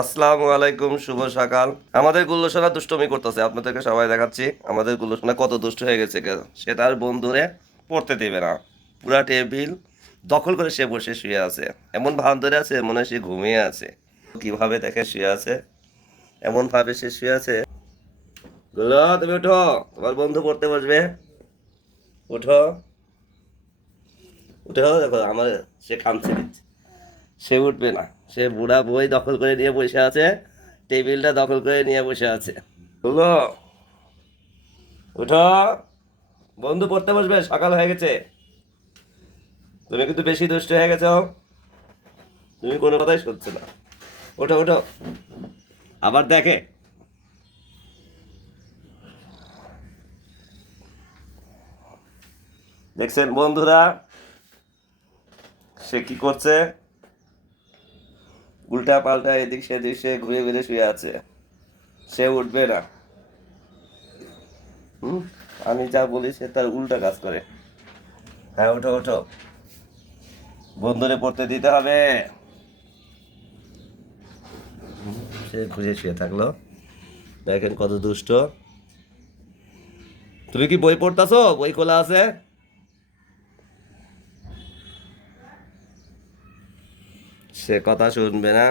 আসসালামু আলাইকুম, শুভ সকাল। আমাদের গুল্লসোনা দুষ্টুমি করতেছে, আপনাদেরকে সবাই দেখাচ্ছি। আমাদের গুল্লসোনা কত দুষ্ট হয়ে গেছে, সে তার বন্ধুরে পড়তে দেবে না। পুরা টেবিল দখল করে সে বসে শুয়ে আছে, এমন ভান ধরে আছে মনে হয় সে ঘুমিয়ে আছে। কিভাবে দেখে শুয়ে আছে, এমন ভাবে সে শুয়ে আছে। গুল্লো, তুমি উঠো, তোমার বন্ধু পড়তে বসবে। উঠো, উঠো, দেখো আমার সে কামছে দিচ্ছে। সে উঠবে না, সে বুড়া বই দখল করে নিয়ে বসে আছে, টেবিলটা দখল করে নিয়ে বসে আছে। হলো, উঠো, বন্ধু পড়তে বসবে, সকাল হয়ে গেছে। তুমি কিন্তু বেশি দুষ্ট হয়ে গেছো, তুমি কোনো কথাই শুনছো না। ওঠো ওঠো, আবার দেখে। দেখছেন বন্ধুরা, সে কি করছে? উল্টা পাল্টা এদিক সেদিক সে ঘুরে ঘুরে শুয়ে আছে, সে উঠবে না। হুম, আমি যা বলি সে তার উল্টা কাজ করে। হ্যাঁ, ওঠো ওঠো, বন্ধুরে পড়তে দিতে হবে। সে ঘুরে শুয়ে থাকলো, দেখেন কত দুষ্ট। তুমি কি বই পড়তাছো? বই খোলা আছে। সে কথা শুনবে না।